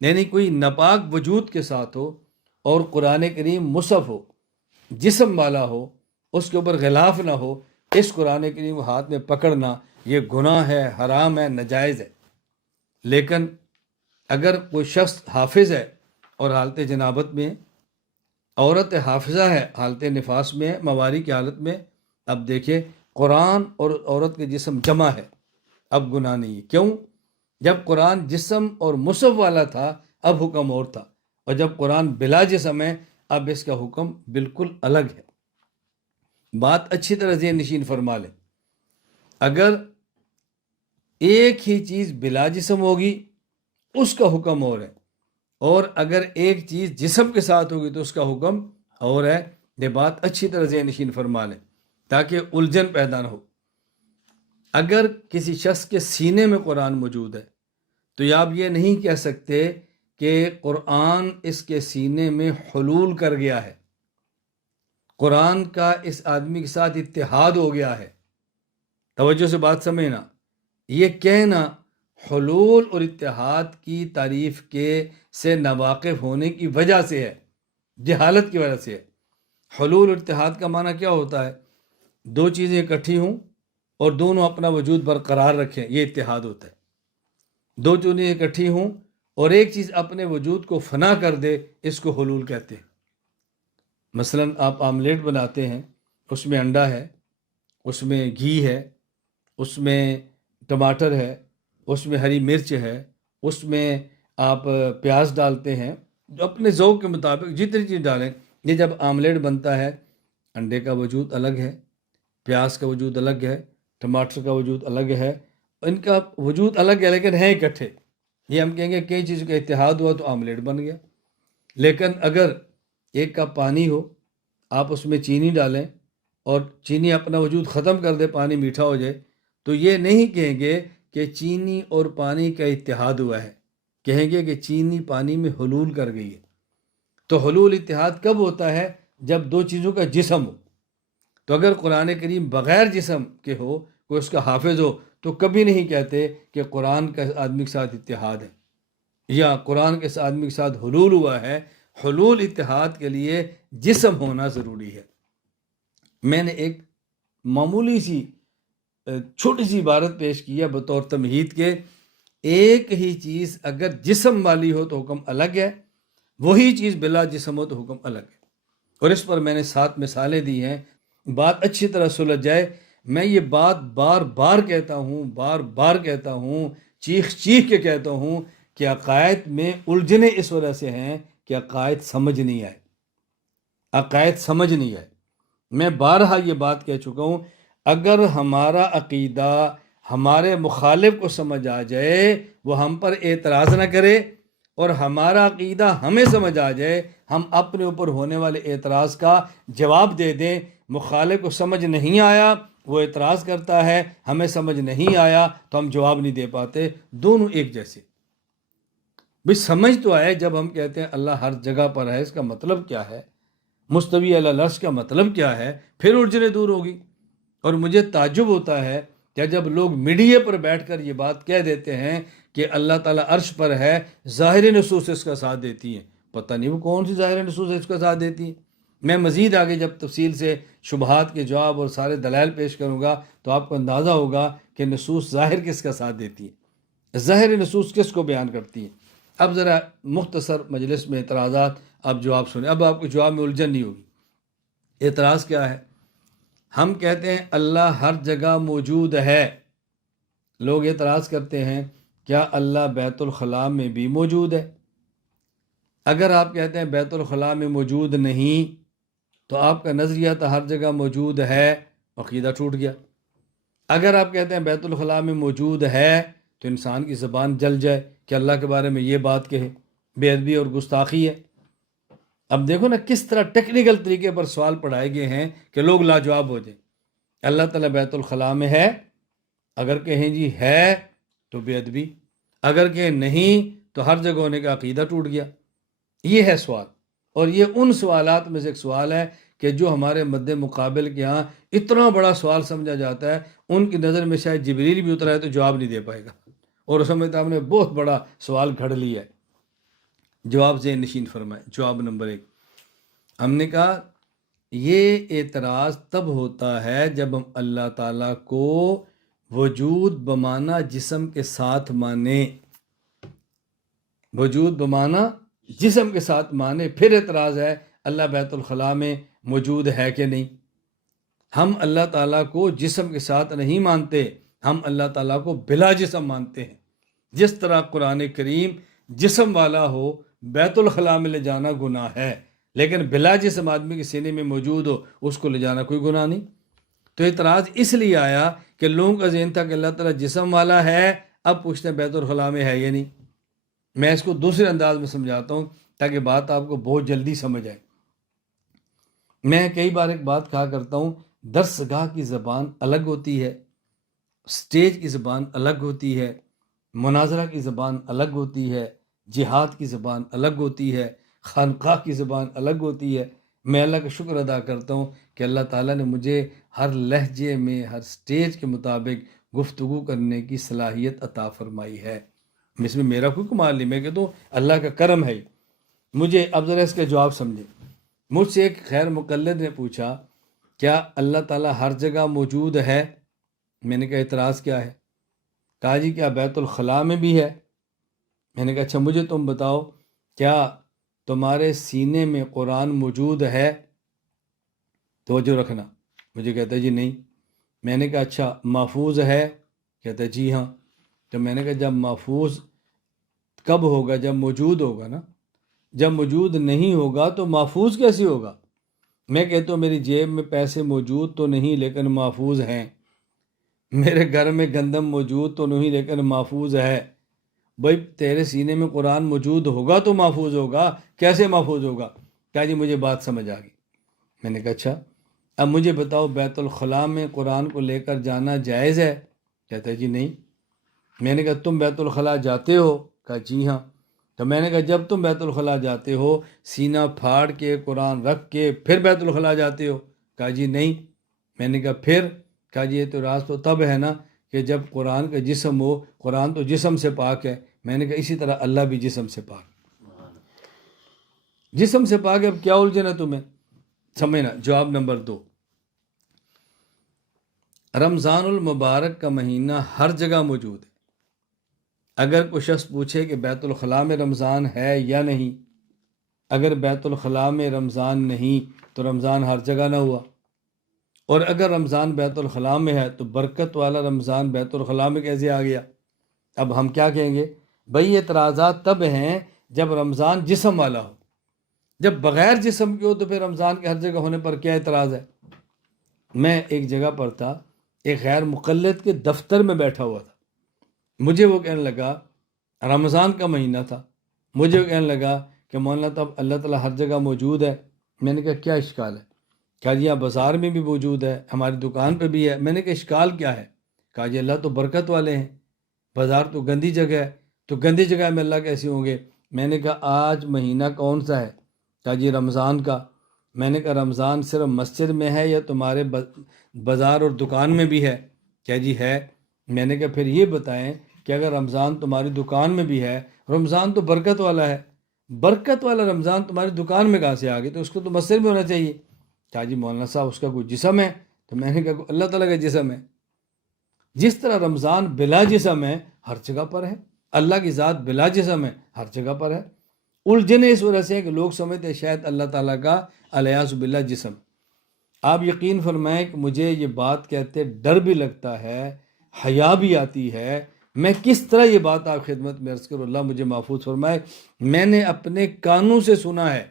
یعنی کوئی ناپاک وجود کے ساتھ ہو اور قرآن کریم مصحف ہو، جسم والا ہو، اس کے اوپر غلاف نہ ہو، اس قرآن کریم کو ہاتھ میں پکڑنا یہ گناہ ہے، حرام ہے، ناجائز ہے۔ لیکن اگر کوئی شخص حافظ ہے اور حالت جنابت میں ہے، عورت حافظہ ہے حالت نفاس میں ہے، مواری کی حالت میں، اب دیکھیں قرآن اور عورت کے جسم جمع ہے، اب گناہ نہیں ہے۔ کیوں؟ جب قرآن جسم اور مصحف والا تھا اب حکم اور تھا، اور جب قرآن بلا جسم ہے اب اس کا حکم بالکل الگ ہے۔ بات اچھی طرح ذہن نشین فرما لیں، اگر ایک ہی چیز بلا جسم ہوگی اس کا حکم اور ہے، اور اگر ایک چیز جسم کے ساتھ ہوگی تو اس کا حکم اور ہے۔ یہ بات اچھی طرح ذہن نشین فرما لیں تاکہ الجھن پیدا نہ ہو۔ اگر کسی شخص کے سینے میں قرآن موجود ہے تو آپ یہ نہیں کہہ سکتے کہ قرآن اس کے سینے میں حلول کر گیا ہے، قرآن کا اس آدمی کے ساتھ اتحاد ہو گیا ہے۔ توجہ سے بات سمجھنا، یہ کہنا حلول اور اتحاد کی تعریف سے ناواقف ہونے کی وجہ سے ہے، جہالت کی وجہ سے ہے۔ حلول اور اتحاد کا معنی کیا ہوتا ہے؟ دو چیزیں اکٹھی ہوں اور دونوں اپنا وجود برقرار رکھیں، یہ اتحاد ہوتا ہے۔ دو چیزیں اکٹھی ہوں اور ایک چیز اپنے وجود کو فنا کر دے، اس کو حلول کہتے ہیں۔ مثلا آپ آملیٹ بناتے ہیں، اس میں انڈا ہے، اس میں گھی ہے، اس میں ٹماٹر ہے، اس میں ہری مرچ ہے، اس میں آپ پیاز ڈالتے ہیں، جو اپنے ذوق کے مطابق جتنی چیز ڈالیں۔ یہ جب آملیٹ بنتا ہے، انڈے کا وجود الگ ہے، پیاز کا وجود الگ ہے، ٹماٹر کا وجود الگ ہے، ان کا وجود الگ ہے لیکن ہیں اکٹھے۔ یہ ہم کہیں گے کئی چیزوں کا اتحاد ہوا تو آملیٹ بن گیا۔ لیکن اگر ایک کپ پانی ہو، آپ اس میں چینی ڈالیں اور چینی اپنا وجود ختم کر دے، پانی میٹھا ہو جائے، تو یہ نہیں کہیں گے کہ چینی اور پانی کا اتحاد ہوا ہے، کہیں گے کہ چینی پانی میں حلول کر گئی ہے۔ تو حلول اتحاد کب ہوتا ہے؟ جب دو چیزوں کا جسم ہو۔ تو اگر قرآن کریم بغیر جسم کے ہو، کوئی اس کا حافظ ہو، تو کبھی نہیں کہتے کہ قرآن کا آدمی کے ساتھ اتحاد ہے یا قرآن کے آدمی کے ساتھ حلول ہوا ہے۔ حلول اتحاد کے لیے جسم ہونا ضروری ہے۔ میں نے ایک معمولی سی چھوٹی سی عبارت پیش کی ہے بطور تمہید کے، ایک ہی چیز اگر جسم والی ہو تو حکم الگ ہے، وہی چیز بلا جسم ہو تو حکم الگ ہے۔ اور اس پر میں نے 7 مثالیں دی ہیں، بات اچھی طرح سلجھ جائے۔ میں یہ بات بار بار کہتا ہوں، چیخ کے کہتا ہوں کہ عقائد میں الجھنیں اس وجہ سے ہیں کہ عقائد سمجھ نہیں آئے۔ میں بارہا یہ بات کہہ چکا ہوں، اگر ہمارا عقیدہ ہمارے مخالف کو سمجھ آ جائے، وہ ہم پر اعتراض نہ کرے، اور ہمارا عقیدہ ہمیں سمجھ آ جائے، ہم اپنے اوپر ہونے والے اعتراض کا جواب دے دیں۔ مخالف کو سمجھ نہیں آیا، وہ اعتراض کرتا ہے، ہمیں سمجھ نہیں آیا تو ہم جواب نہیں دے پاتے، دونوں ایک جیسے۔ بھئی سمجھ تو آئے، جب ہم کہتے ہیں اللہ ہر جگہ پر ہے، اس کا مطلب کیا ہے؟ مستوی علی العرش کا مطلب کیا ہے؟ پھر الجھنیں دور ہوگی۔ اور مجھے تعجب ہوتا ہے کہ جب لوگ میڈیا پر بیٹھ کر یہ بات کہہ دیتے ہیں کہ اللہ تعالیٰ عرش پر ہے، ظاہری نصوص اس کا ساتھ دیتی ہیں، پتہ نہیں وہ کون سی ظاہر نصوص ہے اس کا ساتھ دیتی ہے۔ میں مزید آگے جب تفصیل سے شبہات کے جواب اور سارے دلائل پیش کروں گا تو آپ کو اندازہ ہوگا کہ نصوص ظاہر کس کا ساتھ دیتی ہے، ظاہر نصوص کس کو بیان کرتی ہے۔ اب ذرا مختصر مجلس میں اعتراضات آپ جواب سنیں، اب آپ کو جواب میں الجھن نہیں ہوگی۔ اعتراض کیا ہے؟ ہم کہتے ہیں اللہ ہر جگہ موجود ہے، لوگ اعتراض کرتے ہیں کیا اللہ بیت الخلاء میں بھی موجود ہے؟ اگر آپ کہتے ہیں بیت الخلاء میں موجود نہیں تو آپ کا نظریہ تو ہر جگہ موجود ہے، عقیدہ ٹوٹ گیا۔ اگر آپ کہتے ہیں بیت الخلاء میں موجود ہے تو انسان کی زبان جل جائے کہ اللہ کے بارے میں یہ بات کہے، بے ادبی اور گستاخی ہے۔ اب دیکھو نا کس طرح ٹیکنیکل طریقے پر سوال پڑھائے گئے ہیں کہ لوگ لاجواب ہو جائیں۔ اللہ تعالیٰ بیت الخلاء میں ہے، اگر کہیں جی ہے تو بے ادبی، اگر کہیں نہیں تو ہر جگہ ہونے کا عقیدہ ٹوٹ گیا۔ یہ ہے سوال، اور یہ ان سوالات میں سے ایک سوال ہے کہ جو ہمارے مد مقابل کے ہاں اتنا بڑا سوال سمجھا جاتا ہے، ان کی نظر میں شاید جبریل بھی اترا ہے تو جواب نہیں دے پائے گا، اور اس سمجھتا ہم نے بہت بڑا سوال گھڑ لیا ہے۔ جواب ذہن نشین فرمائے۔ جواب نمبر 1، ہم نے کہا یہ اعتراض تب ہوتا ہے جب ہم اللہ تعالیٰ کو وجود بمعنی جسم کے ساتھ مانیں، وجود بمعنی جسم کے ساتھ مانے، پھر اعتراض ہے اللہ بیت الخلاء میں موجود ہے کہ نہیں۔ ہم اللہ تعالیٰ کو جسم کے ساتھ نہیں مانتے، ہم اللہ تعالیٰ کو بلا جسم مانتے ہیں۔ جس طرح قرآن کریم جسم والا ہو بیت الخلاء میں لے جانا گناہ ہے، لیکن بلا جسم آدمی کے سینے میں موجود ہو اس کو لے جانا کوئی گناہ نہیں۔ تو اعتراض اس لیے آیا کہ لوگوں کا ذہن تھا کہ اللہ تعالیٰ جسم والا ہے، اب پوچھتے ہیں بیت الخلاء میں ہے یا نہیں۔ میں اس کو دوسرے انداز میں سمجھاتا ہوں تاکہ بات آپ کو بہت جلدی سمجھ آئے۔ میں کئی بار ایک بات کہا کرتا ہوں، درس گاہ کی زبان الگ ہوتی ہے، سٹیج کی زبان الگ ہوتی ہے، مناظرہ کی زبان الگ ہوتی ہے، جہاد کی زبان الگ ہوتی ہے، خانقاہ کی زبان الگ ہوتی ہے۔ میں اللہ کا شکر ادا کرتا ہوں کہ اللہ تعالیٰ نے مجھے ہر لہجے میں ہر سٹیج کے مطابق گفتگو کرنے کی صلاحیت عطا فرمائی ہے۔ اس میں میرا کوئی کمال نہیں، میں کہتا ہوں اللہ کا کرم ہے۔ مجھے اب ذرا اس کا جواب سمجھیں۔ مجھ سے ایک غیر مقلد نے پوچھا کیا اللہ تعالیٰ ہر جگہ موجود ہے؟ میں نے کہا اعتراض کیا ہے؟ کہا جی کیا بیت الخلاء میں بھی ہے؟ میں نے کہا اچھا مجھے تم بتاؤ کیا تمہارے سینے میں قرآن موجود ہے؟ توجہ رکھنا۔ مجھے کہتا ہے جی نہیں۔ میں نے کہا اچھا محفوظ ہے؟ کہتا ہے جی ہاں۔ تو میں نے کہا جب محفوظ کب ہوگا؟ جب موجود ہوگا نا، جب موجود نہیں ہوگا تو محفوظ کیسے ہوگا؟ میں کہتا ہوں میری جیب میں پیسے موجود تو نہیں لیکن محفوظ ہیں، میرے گھر میں گندم موجود تو نہیں لیکن محفوظ ہے۔ بھائی تیرے سینے میں قرآن موجود ہوگا تو محفوظ ہوگا، کیسے محفوظ ہوگا؟ کہا جی مجھے بات سمجھ آ گئی۔ میں نے کہا اچھا اب مجھے بتاؤ بیت الخلاء میں قرآن کو لے کر جانا جائز ہے؟ کہتا ہے جی نہیں۔ میں نے کہا تم بیت الخلاء جاتے ہو؟ کہا جی ہاں۔ تو میں نے کہا جب تم بیت الخلاء جاتے ہو سینہ پھاڑ کے قرآن رکھ کے پھر بیت الخلاء جاتے ہو؟ کہا جی نہیں۔ میں نے کہا پھر؟ کہا جی اعتراض تو تب ہے نا کہ جب قرآن کا جسم ہو، قرآن تو جسم سے پاک ہے۔ میں نے کہا اسی طرح اللہ بھی جسم سے پاک، جسم سے پاک ہے، اب کیا الجھن ہے تمہیں؟ سمجھنا۔ جواب نمبر 2، رمضان المبارک کا مہینہ ہر جگہ موجود ہے۔ اگر کوئی شخص پوچھے کہ بیت الخلاء میں رمضان ہے یا نہیں، اگر بیت الخلاء میں رمضان نہیں تو رمضان ہر جگہ نہ ہوا، اور اگر رمضان بیت الخلاء میں ہے تو برکت والا رمضان بیت الخلاء میں کیسے آ گیا؟ اب ہم کیا کہیں گے؟ بھئی اعتراضات تب ہیں جب رمضان جسم والا ہو، جب بغیر جسم کے ہو تو پھر رمضان کے ہر جگہ ہونے پر کیا اعتراض ہے؟ میں ایک جگہ پر تھا، ایک غیر مقلد کے دفتر میں بیٹھا ہوا تھا، مجھے وہ کہنے لگا رمضان کا مہینہ تھا، مجھے وہ کہنے لگا کہ مولانا تب اللہ تعالیٰ ہر جگہ موجود ہے۔ میں نے کہا کیا اشکال ہے؟ کہا جی ہاں بازار میں بھی موجود ہے، ہماری دکان پہ بھی ہے۔ میں نے کہا اشکال کیا ہے؟ کہا جی اللہ تو برکت والے ہیں، بازار تو گندی جگہ ہے، تو گندی جگہ میں اللہ کیسے ہوں گے؟ میں نے کہا آج مہینہ کون سا ہے؟ کہا جی رمضان کا۔ میں نے کہا رمضان صرف مسجد میں ہے یا تمہارے بازار اور دکان میں بھی ہے؟ کیا جی ہے۔ میں نے کہا پھر یہ بتائیں کہ اگر رمضان تمہاری دکان میں بھی ہے، رمضان تو برکت والا ہے، برکت والا رمضان تمہاری دکان میں کہاں سے آ گئی؟ تو اس کو تو مسجد میں ہونا چاہیے۔ کہا جی مولانا صاحب اس کا کوئی جسم ہے؟ تو میں نے کہا کوئی اللہ تعالیٰ کا جسم ہے۔ جس طرح رمضان بلا جسم ہے ہر جگہ پر ہے، اللہ کی ذات بلا جسم ہے ہر جگہ پر ہے۔ الجھنے اس وجہ سے ہے کہ لوگ سمجھتے ہیں شاید اللہ تعالیٰ کا الیاذ باللہ جسم۔ آپ یقین فرمائیں کہ مجھے یہ بات کہتے ڈر بھی لگتا ہے، حیا بھی آتی ہے۔ میں کس طرح یہ بات آپ خدمت میں عرض کروں، اللہ مجھے محفوظ فرمائے۔ میں نے اپنے کانوں سے سنا ہے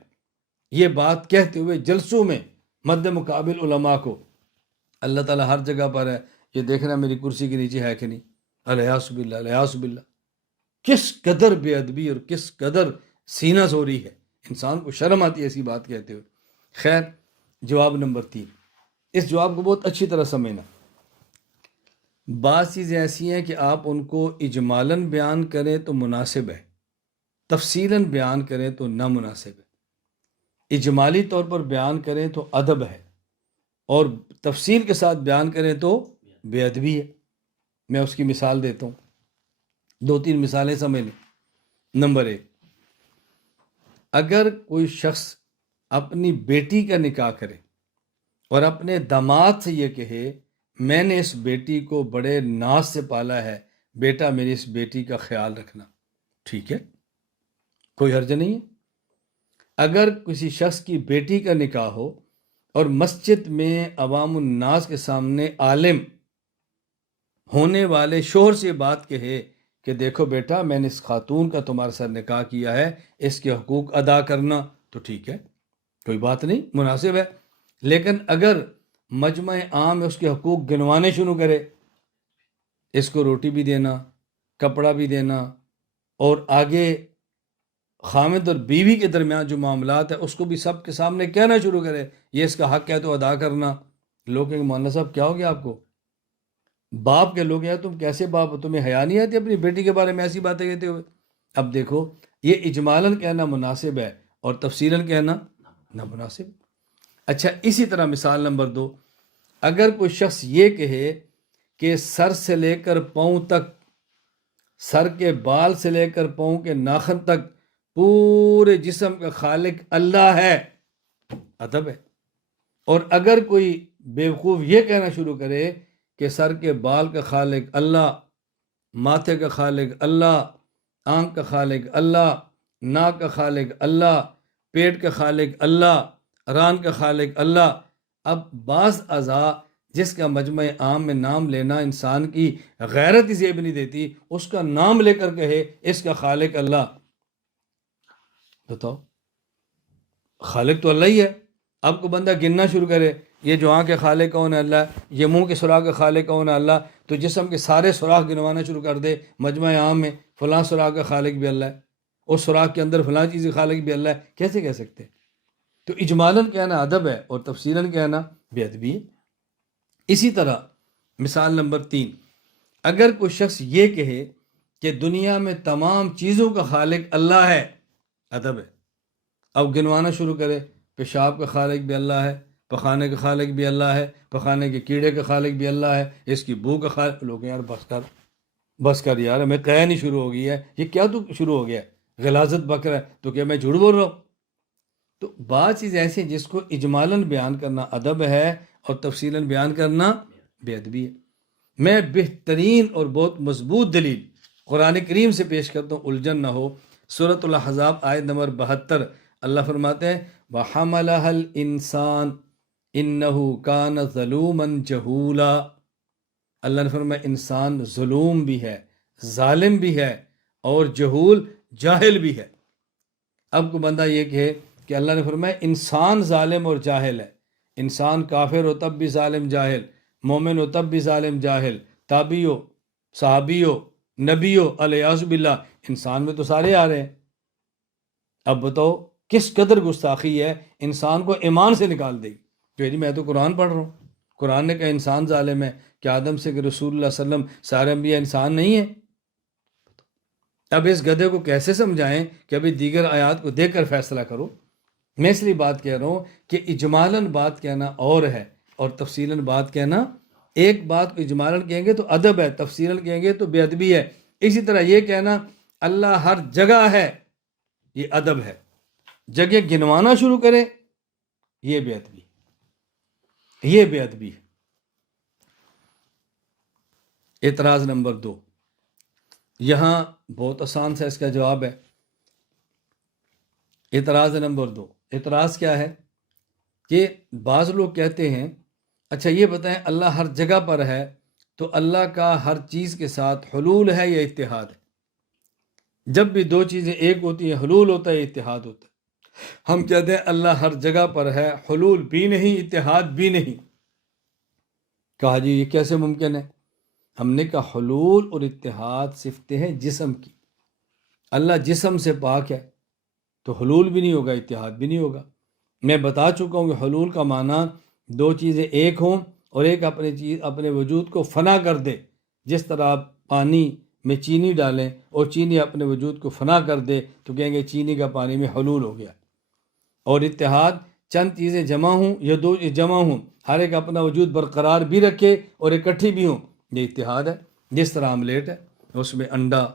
یہ بات کہتے ہوئے جلسوں میں مد مقابل علماء کو۔ اللہ تعالیٰ ہر جگہ پر ہے، یہ دیکھنا میری کرسی کے نیچے ہے کہ نہیں، الیاذ باللہ الیاذ باللہ۔ کس قدر بے ادبی اور کس قدر سینہ زوری ہے، انسان کو شرم آتی ہے ایسی بات کہتے ہوئے۔ خیر، جواب نمبر 3، اس جواب کو بہت اچھی طرح سمجھنا۔ بعض چیزیں ایسی ہیں کہ آپ ان کو اجمالاً بیان کریں تو مناسب ہے، تفصیلاً بیان کریں تو نامناسب ہے۔ اجمالی طور پر بیان کریں تو ادب ہے، اور تفصیل کے ساتھ بیان کریں تو بے ادبی ہے۔ میں اس کی مثال دیتا ہوں، 2-3 مثالیں سمجھ لیں۔ نمبر 1، اگر کوئی شخص اپنی بیٹی کا نکاح کرے اور اپنے داماد سے یہ کہے میں نے اس بیٹی کو بڑے ناز سے پالا ہے، بیٹا میری اس بیٹی کا خیال رکھنا، ٹھیک ہے، کوئی حرج نہیں ہے۔ اگر کسی شخص کی بیٹی کا نکاح ہو اور مسجد میں عوام الناس کے سامنے عالم ہونے والے شوہر سے بات کہے کہ دیکھو بیٹا میں نے اس خاتون کا تمہارے ساتھ نکاح کیا ہے، اس کے حقوق ادا کرنا، تو ٹھیک ہے، کوئی بات نہیں، مناسب ہے۔ لیکن اگر مجمع عام میں اس کے حقوق گنوانے شروع کرے، اس کو روٹی بھی دینا، کپڑا بھی دینا، اور آگے خامد اور بیوی کے درمیان جو معاملات ہیں اس کو بھی سب کے سامنے کہنا شروع کرے یہ اس کا حق ہے تو ادا کرنا، لوگ کہیں مولانا صاحب کیا ہو گیا آپ کو؟ باپ کے لوگ ہیں، تم کیسے باپ ہو؟ تمہیں حیا نہیں آتی اپنی بیٹی کے بارے میں ایسی باتیں کہتے ہوئے؟ اب دیکھو، یہ اجمالاً کہنا مناسب ہے اور تفصیلاً کہنا نامناسب۔ اچھا، اسی طرح مثال نمبر 2، اگر کوئی شخص یہ کہے کہ سر سے لے کر پاؤں تک، سر کے بال سے لے کر پاؤں کے ناخن تک پورے جسم کا خالق اللہ ہے، ادب ہے۔ اور اگر کوئی بیوقوف یہ کہنا شروع کرے کہ سر کے بال کا خالق اللہ، ماتھے کا خالق اللہ، آنکھ کا خالق اللہ، ناک کا خالق اللہ، پیٹ کا خالق اللہ، ران کا خالق اللہ، اب بعض اعضاء جس کا مجمع عام میں نام لینا انسان کی غیرت ہی زیب نہیں دیتی، اس کا نام لے کر کہے اس کا خالق اللہ، بتاؤ، خالق تو اللہ ہی ہے۔ اب کو بندہ گننا شروع کرے، یہ جو آنکھ کے خالق کون ہے اللہ، یہ منہ کے سوراخ کا خالق کون ہے اللہ، تو جسم کے سارے سوراخ گنوانا شروع کر دے مجمع عام میں، فلاں سوراخ کا خالق بھی اللہ ہے، اس سوراخ کے اندر فلاں چیز کا خالق بھی اللہ ہے، کیسے کہہ سکتے؟ تو اجمالاً کہنا ادب ہے اور تفصیلاً کہنا بے ادبی ہے۔ اسی طرح مثال نمبر 3، اگر کوئی شخص یہ کہے کہ دنیا میں تمام چیزوں کا خالق اللہ ہے، ادب ہے، اب گنوانا شروع کرے، پیشاب کا خالق بھی اللہ ہے، پخانے کا خالق بھی اللہ ہے، پخانے کے کیڑے کا خالق بھی اللہ ہے، اس کی بو کا خالق، لوگ یار بس کر یار، ہمیں قیا نہیں شروع ہو گئی ہے، یہ کیا تو شروع ہو گیا ہے، غلاظت بکر ہے، تو کیا میں جھوٹ بول رہا ہوں؟ تو بعض چیز ایسی ہیں جس کو اجمالاً بیان کرنا ادب ہے اور تفصیلاً بیان کرنا بے ادبی ہے۔ میں بہترین اور بہت مضبوط دلیل قرآن کریم سے پیش کرتا ہوں، الجھن نہ ہو۔ سورۃ الاحزاب آیت نمبر 72، اللہ فرماتے ہیں وَحَمَلَهَا الْإِنسَانُ إِنَّهُ كَانَ ظَلُومًا جَهُولًا، اللہ نے فرمایا انسان ظلوم بھی ہے، ظالم بھی ہے، اور جہول جاہل بھی ہے۔ اب کو بندہ یہ کہے کہ اللہ نے فرمایا انسان ظالم اور جاہل ہے، انسان کافر ہو تب بھی ظالم جاہل، مومن ہو تب بھی ظالم جاہل، تابعی ہو، صحابی ہو، نبی ہو، الیاذ باللہ، انسان میں تو سارے آ رہے ہیں۔ اب بتاؤ کس قدر گستاخی ہے، انسان کو ایمان سے نکال دے گی۔ تو جی میں تو قرآن پڑھ رہا ہوں، قرآن نے کہا انسان ظالم ہے، کہ آدم سے کہ رسول اللہ صلی اللہ علیہ وسلم سارے انبیاء انسان نہیں ہیں؟ اب اس گدھے کو کیسے سمجھائیں کہ ابھی دیگر آیات کو دیکھ کر فیصلہ کرو؟ میں اس لیے بات کہہ رہا ہوں کہ اجمالاً بات کہنا اور ہے اور تفصیلاً بات کہنا، ایک بات کو اجمالاً کہیں گے تو ادب ہے، تفصیلاً کہیں گے تو بے ادبی ہے۔ اسی طرح یہ کہنا اللہ ہر جگہ ہے، یہ ادب ہے. جگہ گنوانا شروع کرے یہ بے ادبی، یہ بے ادبی ہے. اعتراض نمبر 2، یہاں بہت آسان سا اس کا جواب ہے. اعتراض نمبر 2، اعتراض کیا ہے کہ بعض لوگ کہتے ہیں اچھا یہ بتائیں اللہ ہر جگہ پر ہے تو اللہ کا ہر چیز کے ساتھ حلول ہے یا اتحاد ہے؟ جب بھی دو چیزیں ایک ہوتی ہیں حلول ہوتا ہے اتحاد ہوتا ہے. ہم کہتے ہیں اللہ ہر جگہ پر ہے، حلول بھی نہیں اتحاد بھی نہیں. کہا جی یہ کیسے ممکن ہے؟ ہم نے کہا حلول اور اتحاد صفتیں ہیں جسم کی. اللہ جسم سے پاک ہے تو حلول بھی نہیں ہوگا اتحاد بھی نہیں ہوگا. میں بتا چکا ہوں کہ حلول کا معنی دو چیزیں ایک ہوں اور ایک اپنے وجود کو فنا کر دے. جس طرح آپ پانی میں چینی ڈالیں اور چینی اپنے وجود کو فنا کر دے تو کہیں گے چینی کا پانی میں حلول ہو گیا. اور اتحاد چند چیزیں جمع ہوں یا دو جمع ہوں، ہر ایک اپنا وجود برقرار بھی رکھے اور اکٹھی بھی ہوں، یہ اتحاد ہے. جس طرح آملیٹ ہے اس میں انڈا،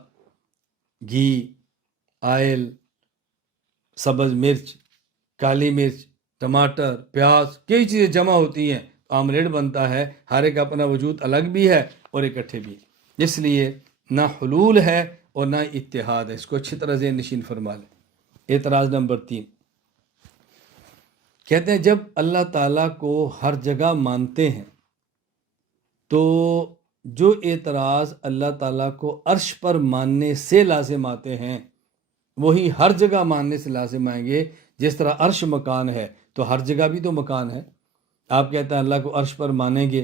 گھی، آئل، سبز مرچ، کالی مرچ، ٹماٹر، پیاز، کئی چیزیں جمع ہوتی ہیں آملیٹ بنتا ہے. ہر ایک اپنا وجود الگ بھی ہے اور اکٹھے بھی. اس لیے نہ حلول ہے اور نہ اتحاد ہے. اس کو اچھی طرح ذہن نشین فرما لیں. اعتراض نمبر 3، کہتے ہیں جب اللہ تعالیٰ کو ہر جگہ مانتے ہیں تو جو اعتراض اللہ تعالیٰ کو عرش پر ماننے سے لازم آتے ہیں وہی ہر جگہ ماننے سے لازم آئیں گے. جس طرح عرش مکان ہے تو ہر جگہ بھی تو مکان ہے. آپ کہتے ہیں اللہ کو عرش پر مانیں گے،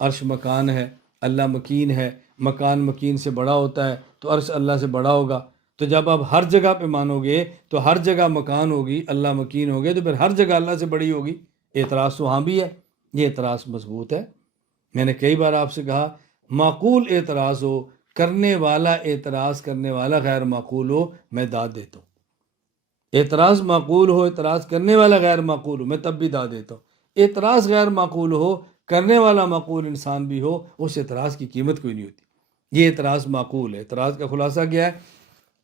عرش مکان ہے، اللہ مکین ہے، مکان مکین سے بڑا ہوتا ہے تو عرش اللہ سے بڑا ہوگا. تو جب آپ ہر جگہ پہ مانو گے تو ہر جگہ مکان ہوگی، اللہ مکین ہوگے تو پھر ہر جگہ اللہ سے بڑی ہوگی. اعتراض تو ہاں بھی ہے. یہ اعتراض مضبوط ہے. میں نے کئی بار آپ سے کہا معقول اعتراض ہو، کرنے والا اعتراض کرنے والا غیر معقول ہو، میں داد دیتا ہوں. اعتراض معقول ہو، اعتراض کرنے والا غیر معقول ہو، میں تب بھی داد دیتا ہوں. اعتراض غیر معقول ہو، کرنے والا معقول انسان بھی ہو، اس اعتراض کی قیمت کوئی نہیں ہوتی. یہ اعتراض معقول ہے. اعتراض کا خلاصہ کیا ہے؟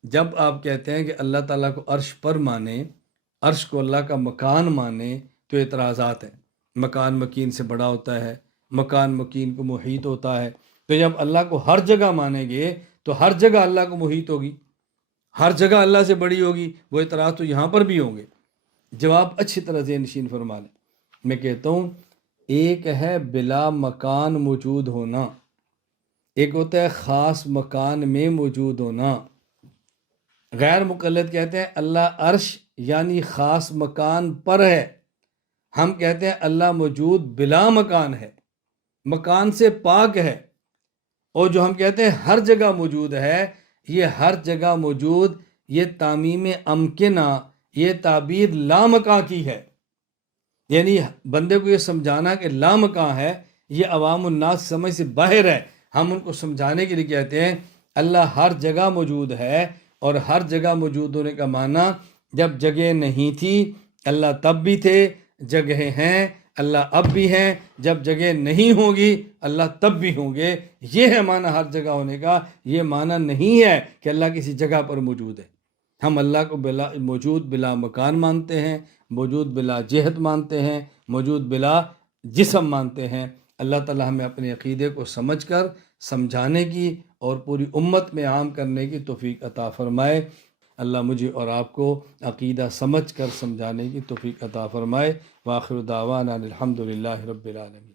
جب آپ کہتے ہیں کہ اللہ تعالیٰ کو عرش پر مانیں، عرش کو اللہ کا مکان مانیں تو اعتراضات ہیں. مکان مکین سے بڑا ہوتا ہے، مکان مکین کو محیط ہوتا ہے. تو جب اللہ کو ہر جگہ مانیں گے تو ہر جگہ اللہ کو محیط ہوگی، ہر جگہ اللہ سے بڑی ہوگی. وہ اعتراض تو یہاں پر بھی ہوں گے. جواب اچھی طرح ذہن نشین فرما لیں. میں کہتا ہوں ایک ہے بلا مکان موجود ہونا، ایک ہوتا ہے خاص مکان میں موجود ہونا. غیر مقلد کہتے ہیں اللہ عرش یعنی خاص مکان پر ہے. ہم کہتے ہیں اللہ موجود بلا مکان ہے، مکان سے پاک ہے. اور جو ہم کہتے ہیں ہر جگہ موجود ہے، یہ ہر جگہ موجود، یہ تعمیم امکنہ، یہ تعبیر لامکاں کی ہے. یعنی بندے کو یہ سمجھانا کہ لامکاں ہے یہ عوام الناس سمجھ سے باہر ہے. ہم ان کو سمجھانے کے لیے کہتے ہیں اللہ ہر جگہ موجود ہے. اور ہر جگہ موجود ہونے کا معنی جب جگہ نہیں تھی اللہ تب بھی تھے، جگہیں ہیں اللہ اب بھی ہیں، جب جگہ نہیں ہوگی اللہ تب بھی ہوں گے. یہ ہے معنی ہر جگہ ہونے کا. یہ معنی نہیں ہے کہ اللہ کسی جگہ پر موجود ہے. ہم اللہ کو موجود بلا مکان مانتے ہیں، موجود بلا جہت مانتے ہیں، موجود بلا جسم مانتے ہیں. اللہ تعالی ہمیں اپنے عقیدے کو سمجھ کر سمجھانے کی اور پوری امت میں عام کرنے کی توفیق عطا فرمائے. اللہ مجھے اور آپ کو عقیدہ سمجھ کر سمجھانے کی توفیق عطا فرمائے. وآخر دعوانا الحمدللہ رب العالمین.